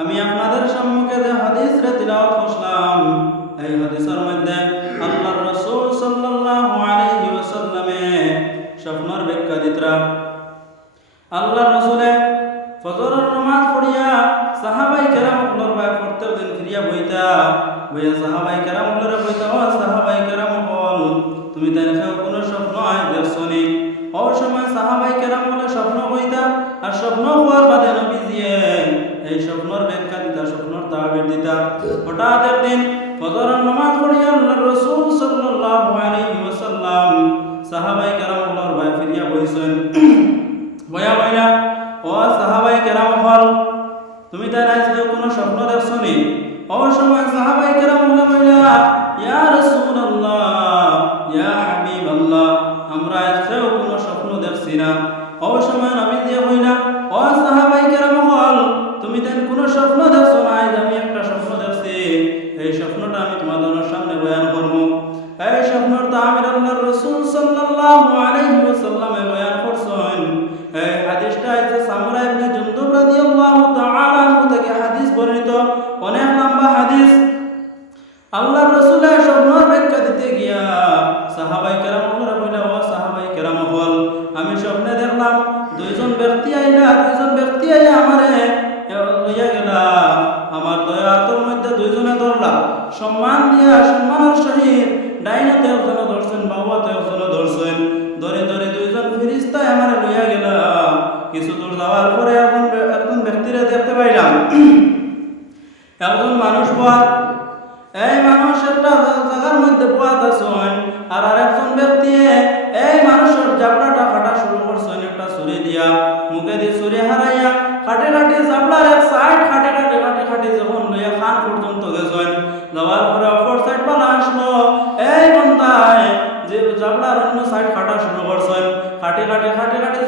আমি আপনাদের সম্মুখে যে হাদিস রে তিলাওয়াত করলাম, এই হাদিসের মধ্যে আল্লাহর রাসূল সাল্লাল্লাহু আলাইহি ওয়াসাল্লামে স্বপ্নের ব্যাখ্যা দিতরা। আল্লাহর রাসূলে ফজরের নামাজ পড়িয়া সাহাবাই কেরামগুলোর ভাই প্রত্যেক দিন ফিরিয়া বইতা সাহাবাই কেরামগুলোর বইতা, ও সাহাবাই কেরাম হল তুমি তাই কোনো স্বপ্ন আজ দেখছনি? ও সময় সাহাবাই কেরামগুলো স্বপ্ন বইতা, আর স্বপ্ন হওয়ার বাদে নবীজিয়ে এই স্বপ্নর ব্যাখ্যা দিতা, স্বপ্নর তাবির দিতা। হঠাৎ একদিন ফজরের নামাজ পড়িয়া আল্লাহর রাসূল সাল্লাল্লাহু আলাইহি ওয়াসাল্লাম সাহাবাই কেরামগুলোর ভাই ফিরিয়া বইছেন। বয়া বইলা, ও সাহাবাই কেরাম হল তুমি তাই আজকে কোনো স্বপ্ন দেখছনি? ও সময় সাহাবাই কেরামগুলো বইলা, ইয়া রাসূলুল্লাহ, ইয়া হাবিবাল্লাহ, আমরা আজকেও কোনো স্বপ্ন দেখছি না। ও সময় নবী দিয়ে বইলা, ও সাহাবাই কেরাম হল তুমি তাই কোনো স্বপ্ন দেখছো না? আজ আমি একটা স্বপ্ন দেখছি, এই স্বপ্নটা আমি তোমাদের সামনে বয়ান করব। এই স্বপ্নর তাবির আল্লাহর রাসূল সাল্লাল্লাহু আলাইহি ওয়াসাল্লামে বয়ান করছেন। এই হাদিসটা আছে সামরা ইবনে জুনদুব রাদিয়াল্লাহু তাআলা আনহু থেকে হাদিস বর্ণিত, অনেক লম্বা হাদিস। আল্লাহর রাসূল স্বপ্নর ব্যাখ্যা দিতে গিয়া সাহাবাই কেরামরা বলে, ও সাহাবাই কেরাম হল আমি স্বপ্নে দেখলাম দুইজন ব্যক্তি আইয়া আমারে লইয়া গেলা, আমার দয়া আতর মধ্যে দুইজনে ধরলা, সম্মান দিয়া সম্মানের সহিত ডাইনাতে একজন ধরছেন, বাহুয়াতে একজন ধরছেন, ধরে ধরে দুইজন ফেরেশতা আমারে লইয়া গেলা। কিছু দূর যাওয়ার পরে একজন ব্যক্তিরে দেখতে পাইলাম, একজন মানুষ বয়া, এই মানুষ একটা জায়গার মধ্যে বয়াত আছেন, আর আরেকজন ব্যক্তি এই মানুষের জাবড়াটা কাটা শুরু করছেন একটা ছুরি দিয়া, মুখে দিয়ে ছুরি হারাইয়া কাটে কাটে জাবড়ার এক সাইড কাটে যখন লইয়া খান পর্যন্ত গেছেন, যাওয়ার পরে অপর সাইড পালা আসলো, এই বন্দায় যে জাবড়ার অন্য সাইড কাটা শুরু করছেন, কাটে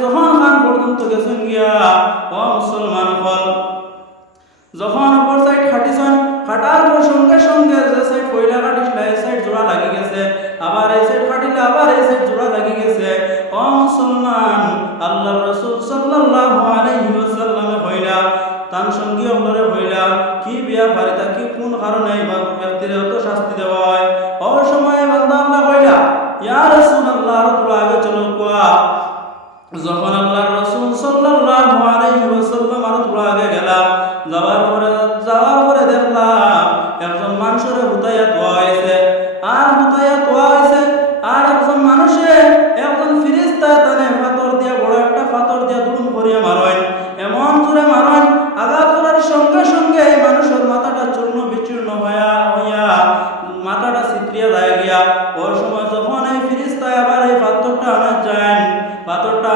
যখন খান পর্যন্ত গেছেন গিয়া, ও মুসলমান হল যখন অপর সাইড খাটিছেন, কাটার পর সঙ্গে সঙ্গে যে সাইড কইলা কাটিছিল এই সাইড জোড়া লাগি গেছে, আবার এই সাইড কাটিলে আবার এই সাইড জোড়া লাগি গেছে। ও মুসলমান, আল্লাহর রাসূল সাল্লাল্লাহু আলাইহি ওয়াসাল্লামে হইলা তান সঙ্গী হলরে হইলা কি বিয়া ফারিতা কি কোন কারণে এই ব্যক্তির এত শাস্তি দেওয়া হয়? ও সময় বান্দা আল্লাহ কইলা, ইয়া রাসূলুল্লাহ, আর তোমরা আগে চলো কোয়া। যখন আল্লাহর রাসূল সাল্লাল্লাহু আলাইহি ওয়াসাল্লাম আর তোমরা আগে গেলা, যাওয়ার পরে দেখলা একজন মানুষের হুতাইয়া তোয়া হয়েছে, আর একজন মানুষে একজন ফেরেশতা তানে পাথর দিয়া, বড় একটা পাথর দিয়া দুরুম করিয়া মারেন, এমন জোরে মারেন, আঘাত করার সঙ্গে সঙ্গে এই মানুষের মাথাটা চূর্ণ বিচূর্ণ হইয়া মাথাটা ছিত্রিয়া যায় গিয়া। ওই সময় যখন এই ফেরেশতা আবার এই পাথরটা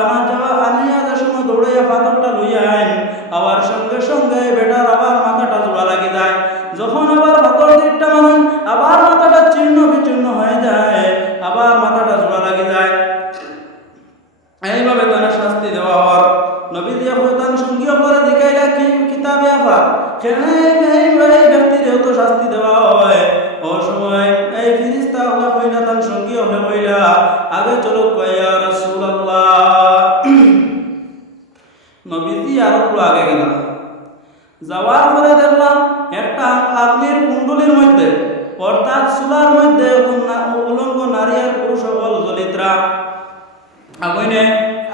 আনা যাওয়া আনিয়া যে সময় দৌড়াইয়া পাথরটা লইয়া আইন, আবার সঙ্গে সঙ্গে বেটার আবার মাথাটা জোড়া লাগি যায়। যখন আবার পাথর দিকটা মারেন, আবার মাথাটা চূর্ণ বিচূর্ণ হয়ে যায়, আবার মাথাটা জোড়া লাগি যায়। এইভাবে তারা শাস্তি দেওয়া হওয়ার নবী দিয়া হইতান সঙ্গী করে দেখাইলা কি কিতাবে আফা এই ব্যক্তির তো শাস্তি দেওয়া হয়। ও সময় এই ফেরেশতা আল্লাহ কইলা তান সঙ্গী হলে কইলা, আগে চলো কইয়া রাসূলুল্লাহ। নবীজি আর একটু আগে গেল, যাওয়ার পরে দেখলাম একটা আগুনের কুণ্ডলীর মধ্যে, অর্থাৎ চুলার মধ্যে উলঙ্গ নারী আর পুরুষ সকল জ্বলিত্রা।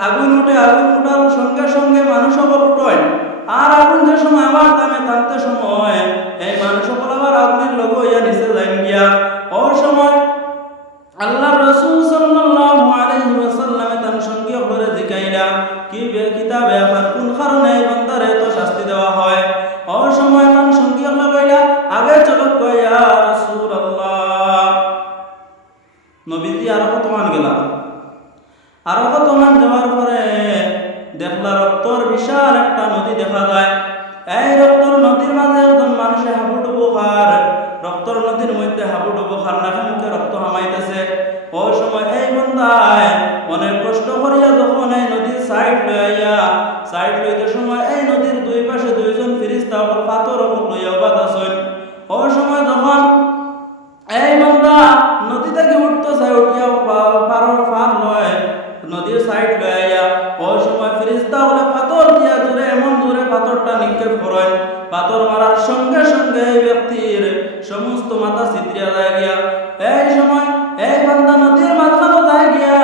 আগুন উঠার সঙ্গে সঙ্গে মানুষ সকল উঠেন, আর আগুন যে সময় আবার থামতে সময় এই মানুষ সকল আবার আগুনের লগে হইয়া নিচে যাইন গিয়া। ওই সময় আল্লাহর রাসূল সাল্লাল্লাহু আলাইহি ওয়াসাল্লামে তার সঙ্গী করে জিজ্ঞাইলা কি কিতাবে আবার কোন কারণে এই বান্দারে এত শাস্তি দেওয়া হয়? ওই সময় তার সঙ্গী কইলা, আগে চলো কইয়া রাসূলুল্লাহ। নবীজি আরো কতমান গেলা, আরো কতমান যাওয়ার পরে দেখলা রক্তর বিশাল একটা নদী দেখা যায়। এই রক্তর নদীর মাঝে একজন মানুষে হাবুডুবু খার, রক্তর নদীর মধ্যে হাবুডুবু খার, নাকে মুখে রক্ত হামাইতেছে। ওই সময় এই বন্দায় অনেক কষ্ট করিয়া যখন এই নদীর সাইড লইতে সময় এই নদীর দুই পাশে দুইজন ফেরেশতা পাথর লইয়া বাতাছেন। ওই সময় যখন এই বন্দা নদী থেকে উঠতে চায়, উঠিয়া পার লয় নদীর সাইড লইয়া, ওই সময় ফেরেশতা পাথর দিয়া জোরে এমন জোরে পাথরটা নিক্ষেপ করেন, পাথর মারার সঙ্গে সঙ্গে এই ব্যক্তির সমস্ত মাথা ছিতরিয়া যায় গিয়া। এই সময় এই বান্দা নদীর মাঝখানে যায় গিয়া,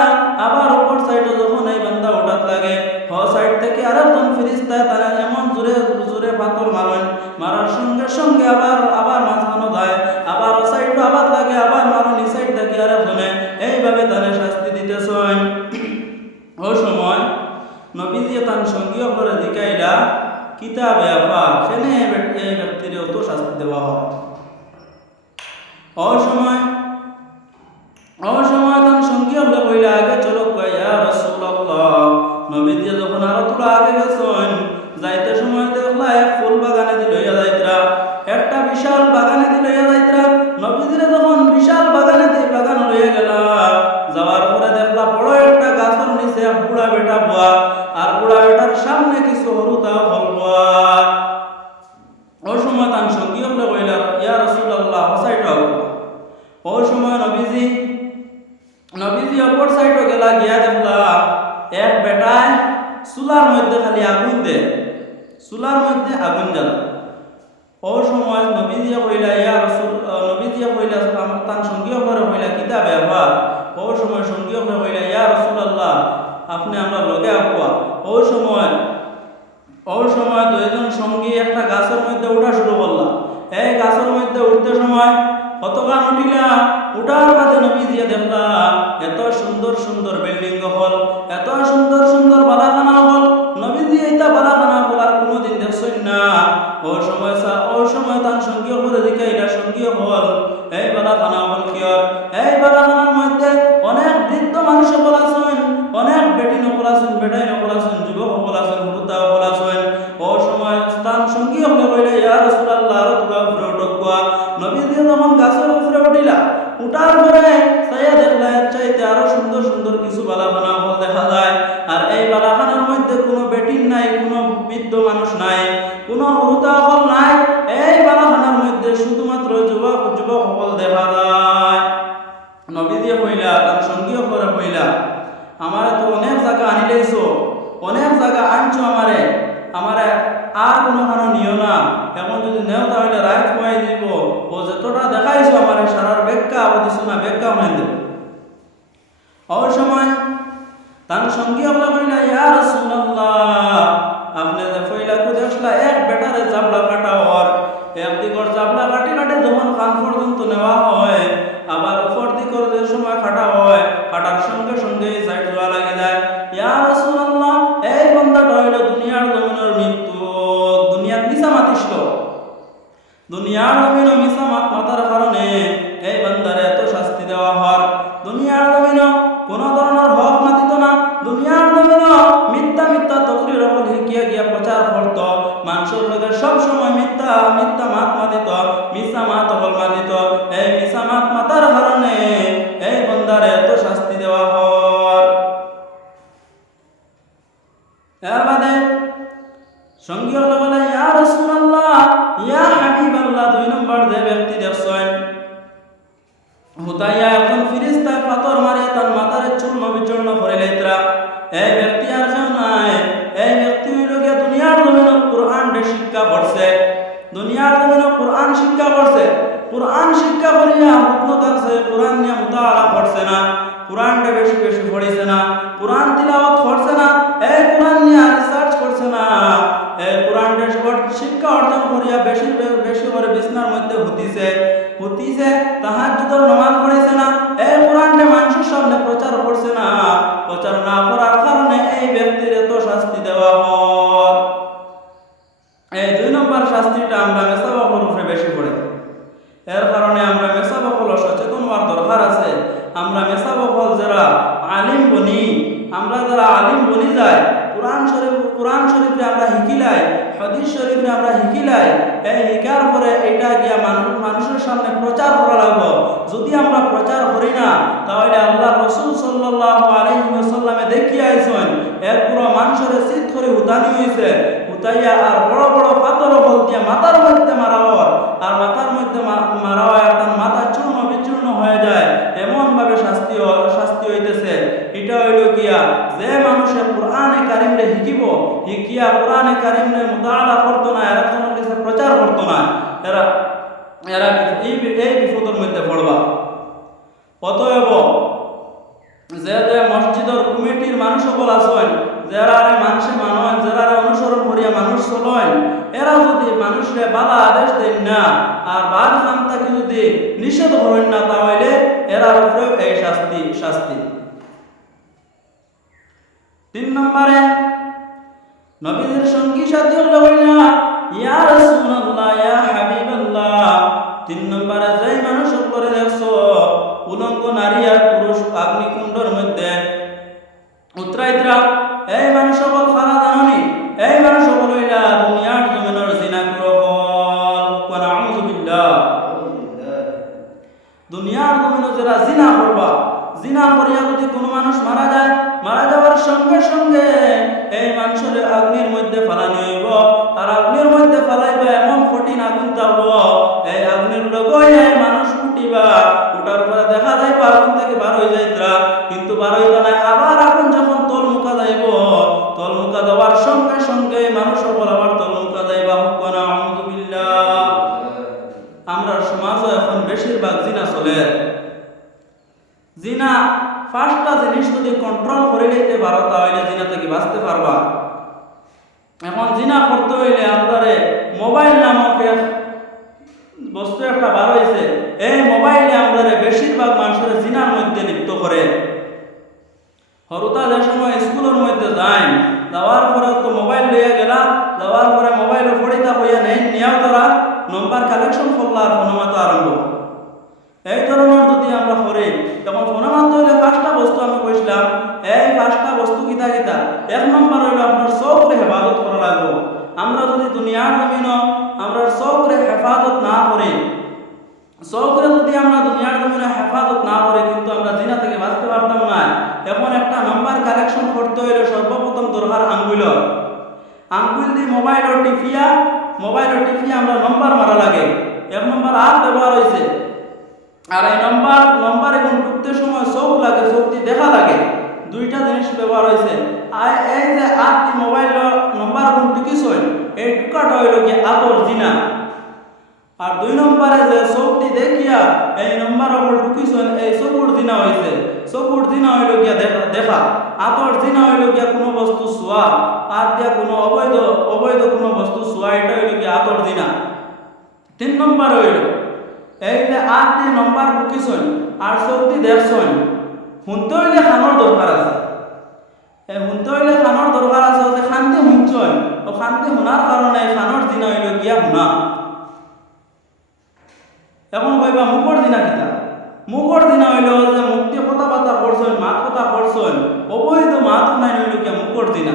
আবার উপর সাইডে যখন এই বান্দা ওঠাত লাগে, সাইড থেকে আরেকজন ফেরেশতা তারা এমন জোরে জোরে পাথর মারার সঙ্গে সঙ্গে আবার মাঝখানে যায়, আবার ও সাইডে আবার লাগে, আবার মারুন এই সাইড থেকে আরেকজনে, এইভাবে তারা শাস্তি দিতেছেন। ওই সময় নবীজি তার সঙ্গীয় করে জিকাইলা কিতাবে আপা সেনে এই ব্যক্তির অত শাস্তি দেওয়া হয়। ওই সময় তার সঙ্গী হলে কইলা আগে চলো ইয়া রাসূলুল্লাহ। নবীজি যখন আরো তোরা আগে গেছেন, যাইতে সময় দেখলা এক ফুল বাগানে দি লইয়া যাইতরা, একটা বিশাল বাগানে দি লইয়া যাইতরা। নবীজিরে যখন বিশাল বাগানে লইয়া গেলা, যাওয়ার পরে দেখলা বড় একটা গাছের নিচে এক বুড়া বেটা বয়া, আর বুড়া বেটার সামনে কিছু হলুদা ফল বয়া। ওই সময় তার সঙ্গী হলে কইলা ইয়া রাসূলুল্লাহ সাইডও। ওই সময় নবীজি অপর সাইডও গেলা, গিয়া দেখলা এক বেটায় চুলার মধ্যে খালি আগুন দে, চুলার মধ্যে আগুন জ্বালা। ওই সময় নবীজি কইলা তার সঙ্গী হলে কইলা কিতাবে আবার। ওই সময় সঙ্গী হলে কইলা ইয়া রাসূলুল্লাহ আপনি আমরা লগে আকুয়া। ওই সময় দুইজন সঙ্গী একটা গাছের মধ্যে উঠা শুরু করলা। এই গাছের মধ্যে উঠতে সময় কতক্ষণ উঠিলা, উঠার বাদে নবীজি দেখলা এত সুন্দর সুন্দর বিল্ডিং হল, এত সুন্দর সুন্দর বালাখানা হল। নবীজি এইটা বালাখানা হল আর কোনোদিন দেখছেন না। ওই সময় তার সঙ্গী হলে দেখাইলা সঙ্গী হল এই বালাখানা হল কিয়র? এই বালাখানার মধ্যে অনেক বৃদ্ধ মানুষ সকল আছেন, অনেক বেটি নকল আছেন, বেটাই নকল আছেন, যুবক সকল আছেন, হুরুতা সকল আছেন। ওই সময় তার সঙ্গী হলে কইলে ইয়া রাসূলুল্লাহ আরো তোরা উপরে উঠবা। নবীজি যখন গাছের উপরে উঠিলা, উঠার পরে সাইয়া দেখলা এর চাইতে আরো সুন্দর সুন্দর কিছু বালাখানা হল দেখা যায়। আর এই বালাখানার মধ্যে কোনো বেটিন নাই, কোনো বৃদ্ধ মানুষ নাই, কোনো হুরুতা সকল নাই। এই বালাখানার মধ্যে শুধুমাত্র যুবক সকল দেখা যায়। নবীজি কইলা তার সঙ্গী করে কইলা আমারে তো অনেক জায়গা আনি লাইছো, অনেক জায়গা আনছো আমারে আর কোনোখানো নিও না। এখন যদি নেও তাহলে রাত খুয়াই দিব। ও যতটা দেখাইছো আমারে সারার ব্যাখ্যা দিছো না, ব্যাখ্যা হয়ে দেব। ওই সময় তার সঙ্গী হলে কইলা ইয়া রাসূলুল্লাহ আপনি যে ফইলা কো দেখলা এক বেটারে জাবলা কাটা হর, একদিকর জাবলা কাটি যখন কান পর্যন্ত নেওয়া হয়, আবার উপর দিকর যে সময় কাটা হয়, কাটার সঙ্গে সঙ্গে সাইড জোয়া লাগে যায়। ইয়া রাসূলুল্লাহ এই বান্দাটা হইল দুনিয়ার জমিনের মৃত্যু, দুনিয়ার মিছা মাতিছিল, দুনিয়ার জমিন মিছা মাতার কারণে এই বান্দারে এত শাস্তি দেওয়া হয়। দুনিয়ার জমিন কোন ধরনের হক মাতিত না, দুনিয়ার জমিন মিথ্যা তকরির ওপর হিকিয়া গিয়া প্রচার করত, মানুষের লোকের সব সময় মিথ্যা মাত মাতিত, মিছা মাত হল মাতিত। এই মিছা মাত মাতার কারণে এই বান্দারে এত শাস্তি দেওয়া হয়। এর বাদে সঙ্গী হলো বলে ইয়া রাসূলুল্লাহ ইয়া হাবিবাল্লাহ, দুই নম্বর যে ব্যক্তি দেখছেন হুতাইয়া একজন ফেরেশতা পাথর মারে তার মাথার চূর্ণ বিচূর্ণ করে লইতরা। এই ব্যক্তি আর কেউ নাই, এই ব্যক্তি হইল গিয়া দুনিয়ার জমিনে কোরআন শিক্ষা পড়ছে, দুনিয়ার জমিনে কোরআন শিক্ষা পড়ছে, কোরআন শিক্ষা করিয়া হুকম থাকছে, কোরআন নিয়ে মুতাআলা করছে না, কোরআনটা বেশি বেশি পড়িছে না, কোরআন তিলাওয়াত করছে না, এই কোরআন নিয়ে রিসার্চ করছে না, এই কোরআনটা শিক্ষা অর্জন করিয়া বেশি বেশি করে বিছনার মধ্যে হুতিছে তাহাজ্জুদের নামাজ পড়িছে না, এই কোরআনটা মানুষের সামনে প্রচার করছে না, প্রচার না করার কারণে এই ব্যক্তির এত শাস্তি দেওয়া হয়। এই দুই নম্বর শাস্তিটা আমরা মেসাবাকর উপরে বেশি পড়ে, এর কারণে আমরা মেসাবাকল সচেতন হওয়ার দরকার আছে। আমরা মেসাবাকল যারা আলিম বনি, আমরা যারা আলিম বনি যায়, কোরআন শরীফে আমরা হিকিলাই, হাদিস শরীফে আমরা হিকিলাই, এই হিকার পরে এটা গিয়া মানুষের সামনে প্রচার করা লাগবে। যদি আমরা প্রচার করি না তাহলে আল্লাহ রাসূল সাল্লাল্লাহু আলাইহি ওয়াসাল্লামে দেখিয়ে আইছেন এক পুরো মানুষের চিৎ করে হুতানি হইছে, হুতাইয়া আর বড় বড় পাথর বল দিয়ে মাথার মধ্যে মারা হয়, আর মাথার মধ্যে মারা হয় আর তার মাথা চূর্ণ বিচূর্ণ হয়ে যায়, এমন ভাবে শাস্তি হইতেছে। এটা হইল গিয়া যে মানুষে কোরআনে কারিমরে হিকিয়া কোরআনে কারিমরে মুতাআলা করতো না, এরকমের কাছে প্রচার করতো না, এরা এরা এই বিপদের মধ্যে পড়বা। অতএব যে মসজিদের কমিটির মানুষ সকল আছেন, যারা মানুষে মানেন, যারা অনুসরণ করিয়া মানুষ চলেন, এরা যদি মানুষের বাধা আদেশ দেন না আর বাদ খান তাকে যদি নিষেধ করেন না, তাহলে এরার উপরে এই শাস্তি। 3 নম্বরে নবীদের সঙ্গী সাথী হলো ইয়া রাসূলুল্লাহ, ইয়া হাবিবাল্লাহ। 3 নম্বরে যেই মানুষ সকলে দেখছো উলঙ্গ নারী আর পুরুষ অগ্নিকুণ্ডের মধ্যে উতরাইতরা, এই মানুষ সকল খানা জাননি, এই মানুষ সকল হইলা দুনিয়ার জমিনের জিনা করল। নাউযুবিল্লাহ। দুনিয়ার জমিনে যারা জিনা করবা, জিনা করিয়া যদি কোনো মানুষ মারা যায়, মারা যাওয়ার সঙ্গে সঙ্গে এই মানুষের অগ্নির মধ্যে ফালানি হইব, আর অগ্নির মধ্যে ফালাইবা এমন কঠিন আগুন থাকব, এই আগুনের লগই এই মানুষ উঠিবা, উঠার পরে দেখা যাইব আগুন থেকে বার হয়ে যাইতরা, কিন্তু বার হইল না। আবার আগুন যখন তল মুখা যাইব, তল মুখা দেওয়ার সঙ্গে সঙ্গে মানুষ সকল আবার তল মুখা যাইবা। নাউযুবিল্লাহ। আমরা সমাজে এখন বেশিরভাগ জিনা চলে। জিনা 5টা জিনিস যদি কন্ট্রোল করে নিতে পারো, তাহলে জিনা থেকে বাঁচতে পারবা। এখন জিনা করতে হইলে আপনারে মোবাইল নামক বস্তু একটা বার হয়েছে, এই মোবাইলে আপনারে বেশিরভাগ মানুষের জিনার মধ্যে লিপ্ত করে। হরুতা যে সময় স্কুলের মধ্যে যায়, যাওয়ার পরে তো মোবাইল লইয়া গেলা, যাওয়ার পরে মোবাইলে পড়িতা হইয়া নেই, নিয়েও তারা নম্বর কালেকশন করলা আর ফোনমাতো আরম্ভ। এই ধরনের যদি আমরা করি, তখন ফোনমাতো হইলে 5টা বস্তু আমি কইছিলাম, এই 5টা বস্তু কিতা কিতা। 1 নম্বর হইল আপনার চোখরে হেফাজত করা লাগবে। আমরা যদি দুনিয়ার জমিন আমরা চোখরে হেফাজত না করি, চোখরে যদি আমরা দুনিয়ার জমিনে হেফাজত না করি, কিন্তু আমরা জিনা থেকে বাঁচতে পারতাম না। এখন একটা নাম্বার কালেকশন করতে হইলে সর্বপ্রথম দরকার আঙ্গুল দিয়ে মোবাইল টিপিয়া আমরা নম্বর মারা লাগে। 1 নম্বর হাত ব্যবহার হয়েছে, আর এই নম্বর এখন ঢুকতে সময় চোখ লাগে, চোখ দিয়ে দেখা লাগে, 2টা জিনিস ব্যবহার হয়েছে। আর এই যে হাত দিয়ে মোবাইল নম্বর এখন ঢুকিছই, এই ঢুকাটা হইল কি আতর জিনা। আর 2 নম্বরে যে চোখ দিয়ে দেখিয়া এই নম্বর ওপর ঢুকিছই, এই চকুর জিনা হয়েছে। চকুর জিনা হইল গিয়া দেখা, আতর জিনা হইল গিয়া কোনো বস্তু ছোঁয়া, হাত দিয়া কোনো অবৈধ কোনো বস্তু ছোঁয়া, এটা হইল গিয়া আতর জিনা। 3 নম্বর হইল এই যে হাত দিয়ে নম্বর ঢুকিছই আর চোখ দিয়ে দেখছই, শুনতে হইলে খানোর দরকার আছে। এই শুনতে হইলে খানোর দরকার আছে, যে শান্তি শুনছই, ও শান্তি শোনার কারণে খানোর জিনা হইল গিয়া শুনা। এখন কইবা মুখর দিনা কিতা? মুখর দিনা হইল যে মুক্তি কথা বার্তা করছেন, মাত কথা করছেন, অবৈধ মাত নাই হইল গিয়া মুখর দিনা।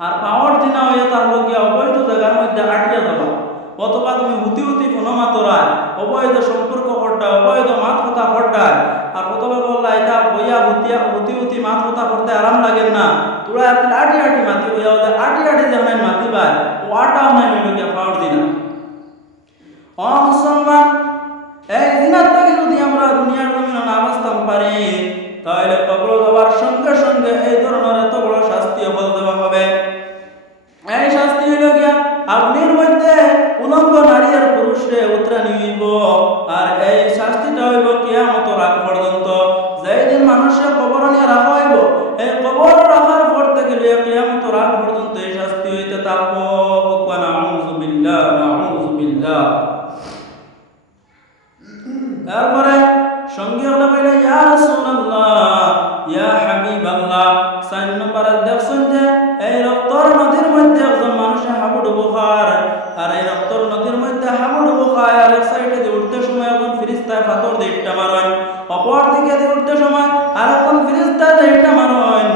আর পাওয়ার দিনা হইয়া তার গিয়া অবৈধ জায়গার মধ্যে আটিয়া যাবা, অথবা তুমি হুতি ফোনমাতরায় অবৈধ সম্পর্ক করতায়, অবৈধ মাত কথা করতায়। আর অথবা বললা এটা বইয়া হুতি মাত কথা করতে আরাম লাগে না, তোরা একদিন আটি মাতি বইয়া আটি যেমন মাতি পায়, ও আটাও নাই হইল গিয়া পাওয়ার দিনা। মুসলমান, এই জিনার থেকে যদি আমরা দুনিয়ার জমিনে না বাঁচতাম পারি, তাহলে কবর দেওয়ার সঙ্গে সঙ্গে এই ধরনের এত বড় শাস্তি বল দেওয়া হবে। এই শাস্তি হইল গিয়া আগুনের মধ্যে উলঙ্গ নারী আর পুরুষে উতরানি হইব। আর এই শাস্তিটা হইব কিয়ামতের আগ পর্যন্ত। যেই দিন মানুষের কবর নিয়ে রাখা হইব, এই কবর রাখার পর থেকে কিয়ামতের আগ পর্যন্ত এই শাস্তি হইতে থাকবো। নাউযুবিল্লাহ। তারপরে সঙ্গে হলো কইলে ইয়া রাসূলুল্লাহ, ইয়া হাবিবাল্লাহ। 4 নম্বরে দেখছেন যে এই রক্তর নদীর মধ্যে একজন মানুষে হাবুডুবু খায়, আর এই রক্তর নদীর মধ্যে হাবুডুবু খায়, আর এক সাইডে দিয়ে উঠতে সময় এখন ফিরিস্তায় পাথর দিয়ে ইট্টা মারেন, অপর দিকে দিয়ে উঠতে সময় আর এখন ফিরিস্তায় দিয়ে ইট্টা মারেন।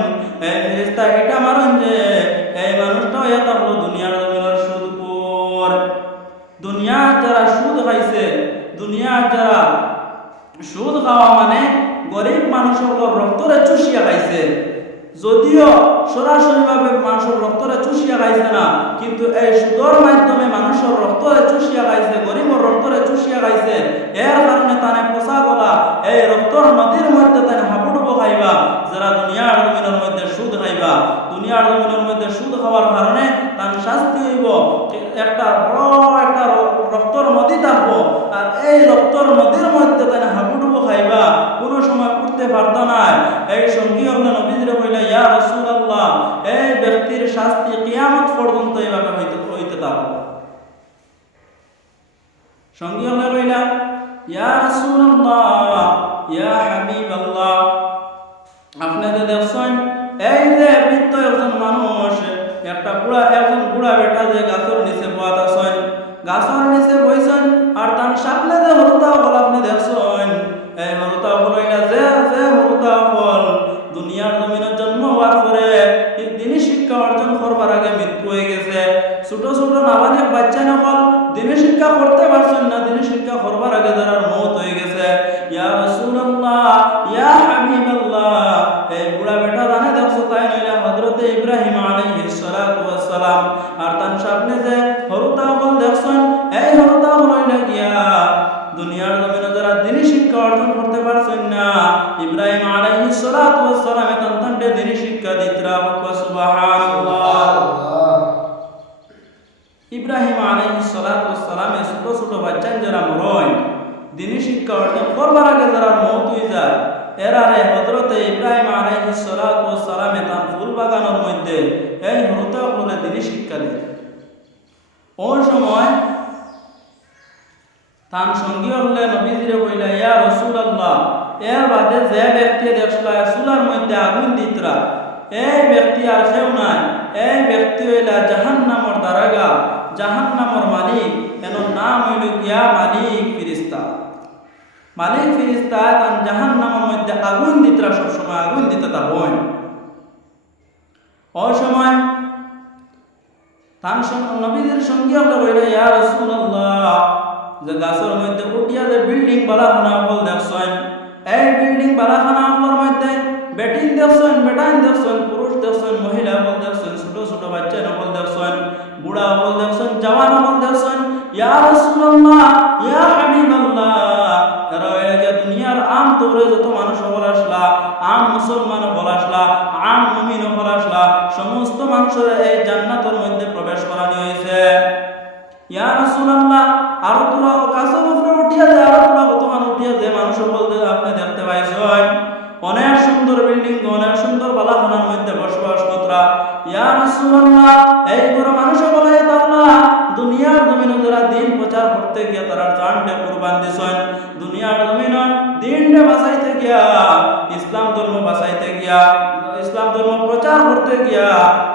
এই ফিরিস্তায় ইট্টা মারেন যে এই মানুষটা হইয়া থাকলো দুনিয়ার জমিনের সুদখোর। দুনিয়ার যারা সুদ খাইছে, দুনিয়ার যারা সুদ খাওয়া মানে গরিব মানুষগুলোর রক্তরে চুষিয়া খাইছে। যদিও সরাসরিভাবে মানুষের রক্তরে চুষিয়া খাইছে না, কিন্তু এই সুদর মাধ্যমে মানুষের রক্তরে চুষিয়া খাইছে, গরিবের রক্তরে চুষিয়া খাইছে। এর কারণে তানে পোষা গলা এই রক্তর নদীর মধ্যে তানে হাবুডুবু খাইবা। যারা দুনিয়ার জমিনের মধ্যে সুদ খাইবা, দুনিয়ার জমিনের মধ্যে সুদ খাওয়ার কারণে তার শাস্তি হইব একটা বড় সাগর নদীর মধ্যে তাই হাবুডুবু খাইবা, কোনো সময় উঠতে পারত না। এই সঙ্গী হল নবীজিরে কইলা, ইয়া রাসূলুল্লাহ, এই ব্যক্তির শাস্তি কিয়ামত পর্যন্ত এইভাবে হইতে থাকবে। সঙ্গী হলে কইলা, ইয়া রাসূলুল্লাহ, ইয়া হাবিবাল্লাহ, আপনি যে দেখছেন এই যে বৃদ্ধ একজন মানুষ, একজন বুড়া বেটা যে গাছের নিচে বসে আছেন, গাছের নিচে বসেছেন, আর তার সামনে যে হরুতা ফল আপনি দেখছেন, এই হরুতা ফল হইলা যে হরুতা ফল দুনিয়ার জমিনে জন্ম হওয়ার পরে দিনী শিক্ষা অর্জন করবার আগে মৃত্যু হয়ে গেছে। ছোট ছোট নাবালিক বাচ্চা নকল দিনী শিক্ষা করতে পারছেন না, দিনী শিক্ষা করবার আগে তার মওত হয়ে গেছে। ইয়া রাসূলুল্লাহ, ইয়া হাবিবাল্লাহ, এই বুড়া বেটা জানে দেখছো তাই নইলা হযরতে ইব্রাহিম আলাইহিস সালাতু ওয়াস সালাম, আর তার সামনে যে হরুতা ফল দেখছেন, এই হরুতা ফল হইলা গিয়া দুনিয়ার জমিনে যারা দিনী শিক্ষা অর্জন করতে পারছেন না, ইব্রাহিম আলাইহিস সালাতু ওয়াস সালাম তান্তানটে দিনী শিক্ষা দিতরা। সুবহানাল্লাহ। ইব্রাহিম আলাইহিস সালাতু ওয়াস সালাম ছোট ছোট বাচ্চা যারা মরয় দিনী শিক্ষা অর্জন করবার আগে যারা মওত হয়ে যায়, এরারে হযরতে ইব্রাহিম আলাইহিস সালাতু ওয়াস সালাম তার ফুল বাগানের মধ্যে এই হরুতা ফলে দিনী শিক্ষা দিত। ওই সময় তার সঙ্গী হলে নবীজিরে কইলা, ইয়া রাসূলুল্লাহ, এর বাদে যে ব্যক্তি দেখলা চুলার মধ্যে আগুন দিতরা, এই ব্যক্তি আর কেউ নাই, এই ব্যক্তি হইলা জাহান্নামের দারোগা, জাহান্নামের মালিক। এর নাম হইল গিয়া মালিক ফেরেশতা। মালিক ফেরেশতা তার জাহান্নামের মধ্যে আগুন দিতরা, সবসময় আগুন দিতে থাকবেন। ওই সময় তার নবীজির সঙ্গী হলে কইলা, ইয়া রাসূলুল্লাহ, যে গাছের মধ্যে উঠিয়া যে বিল্ডিং বালাখানা ফল দেখছেন, এই বিল্ডিং বালাখানা ফলের মধ্যে বেটিন দেখছেন, বেটাইন দেখছেন, পুরুষ দেখছেন, মহিলা ফল দেখছেন, ছোট ছোট বাচ্চা নকল দেখছেন, বুড়া ফল দেখছেন, জওয়ান ফল দেখছেন। ইয়া রাসূলুল্লাহ, ইয়া হাবিবাল্লাহ, এরা যে দুনিয়ার আম তোরে যত মানুষ হল আসলা, আম মুসলমান হল আসলা, আম মুমিন হল আসলা, সমস্ত মানুষের এই জান্নাতের মধ্যে প্রবেশ করানো হয়েছে। ইয়া রাসূলুল্লাহ, আর তোরা গাছের উপরে উঠিয়া যায়, আর তোরা কত মানুষ উঠিয়া যে মানুষ বলতে আপনি দেখতে পাইছেন, অনেক সুন্দর বিল্ডিং, অনেক সুন্দর বালাখানার মধ্যে বসবাস কতরা। ইয়া রাসূলুল্লাহ, এই বড় মানুষ বলে তাআলা দুনিয়ার জমিনে যারা দিন প্রচার করতে গিয়া তারা জানটা কুরবান দিছেন, দুনিয়ার জমিনে দিনটা বাঁচাইতে গিয়া, ইসলাম ধর্ম বাঁচাইতে গিয়া, ইসলাম ধর্ম প্রচার করতে গিয়া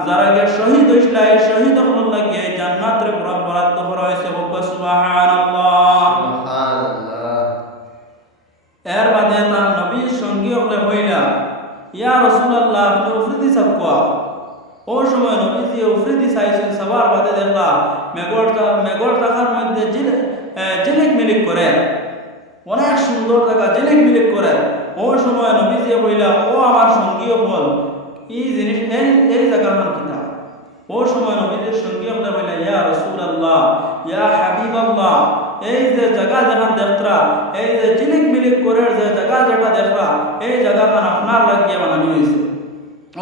যারা গিয়া শহীদ হইছিল, এই শহীদ হল লাগিয়ে জান্নাতের বরাদ্দ করা হয়েছে। সুবহানাল্লাহ, সুবহানাল্লাহ। এর বাদে তার নবীর সঙ্গী হলে হইলা, ইয়া রাসূলুল্লাহ, আপনি উফরিদি সাবকা। ওই সময় নবীজি উফরিদি চাইছেন, সবার বাদে দেখলা মেঘর টাকার মধ্যে ঝিলিক মিলিক করে, অনেক সুন্দর জায়গা ঝিলিক মিলিক করে। ওই সময় নবীজি কইলা, ও আমার সঙ্গীও বল এই জিনিস এই জায়গাখান কিনা। ওই সময় নবীজির সঙ্গী হলে কইলা, ইয়া রাসূলুল্লাহ, ইয়া হাবিবাল্লাহ, এই যে জায়গা যেখান দেখরা, এই যে ঝিলিক মিলিক করে যে জায়গা যেটা দেখরা, এই জায়গাখান আপনার লাগিয়ে বানানো হয়েছে।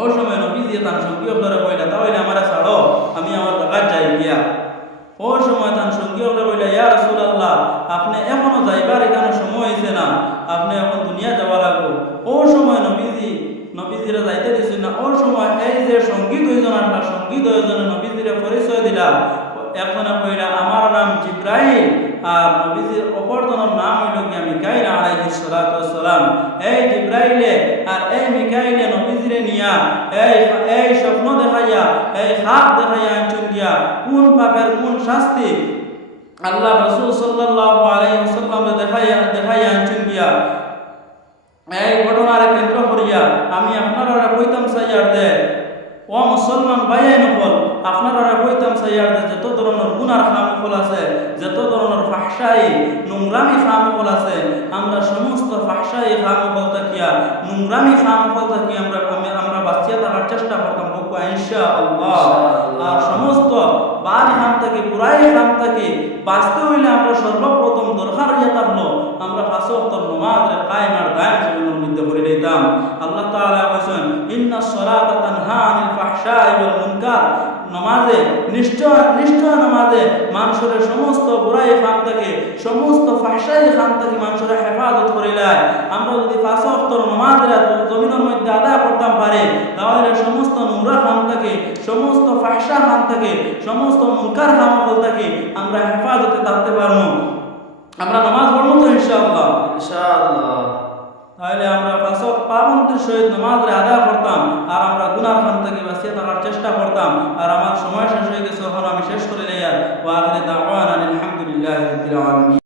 ওই সময় নবীজি তার সঙ্গী হলে কইলা, তাহলে আমার ছাড়ো, আমি আমার জায়গা যাই গিয়া। ওই সময় তার সঙ্গী হলে কইলা, ইয়া রাসূলুল্লাহ, আপনি এখনো যাইবার এখানে সময় হয়েছে না, আপনি এখন দুনিয়া যাওয়া লাগবো। ওই সময় নবীজিরা যাইতে দিচ্ছেন না। ওই সময় এই যে সঙ্গী দুইজন আসলা, সঙ্গী দুইজনে নবীজিরে পরিচয় দিলা। একজনে কইলা, আমার নাম জিব্রাইল, আর নবীজির অপরজনের নাম হইল গিয়া মিকাইল আলাইহিস সালাতু ওয়াস সালাম। এই জিব্রাইলে আর এই মিকাইলে নবীজিরে নিয়া এই স্বপ্ন দেখাইয়া, এই খাপ দেখাইয়া আনছেন গিয়া কোন পাপের কোন শাস্তি আল্লাহ রাসূল সাল্লাল্লাহু আলাইহি ওয়াসাল্লাম দেখাইয়া আনছেন গিয়া। এই ঘটনার কেন্দ্র করিয়া আমি আপনারা কইতাম চাইয়ার দে, ও মুসলমান ভাইয়াই নকল, আপনারা কইতাম চাইয়ার দে, যত ধরনের গুনার খামখল আছে, যত ধরনের ফাহশাই নোংরামি খামখল আছে, আমরা সমস্ত ফাহশাই খামখল থাকিয়া, নোংরামি খামখল থাকিয়া আমরা বাঁচিয়া থাকার চেষ্টা করতাম ইনশাআল্লাহ। আর সমস্ত বাদ খাম থাকি, পুরাই খাম থাকি বাঁচতে হইলে আমরা সর্বপ্রথম দরকার হইয়া থাকলো আমরা 5 ওয়াক্ত নামাজ কায়েম আর দায়েম জীবনের মধ্যে করে নিতাম। আল্লাহ তাআলা বলেন, ইন্নাস সালাতা তানহা আনিল ফাহশাই ওয়াল মুনকার, নামাজে নিশ্চয় নিশ্চয় নামাজে মানুষের সমস্ত বুড়াই খান থেকে সমস্ত ফাহশাই খান থেকে মানুষের হেফাজত করিলায়। আমরা যদি 5 ওয়াক্ত নামাজের জমিনের মধ্যে আদায় করতাম পারে তাহলে সমস্ত নোংরা খান থেকে সমস্ত ফাহশা খান থেকে সমস্ত মুনকার খামল থেকে আমরা হেফাজতে থাকতে পারবো। আমরা নামাজ পড়বো তো ইনশাআল্লাহ। ইনশাআল্লাহ। তাহলে আমরা 5 ওয়াক্ত পাবন্দির সহিত নামাজ আদায় করতাম।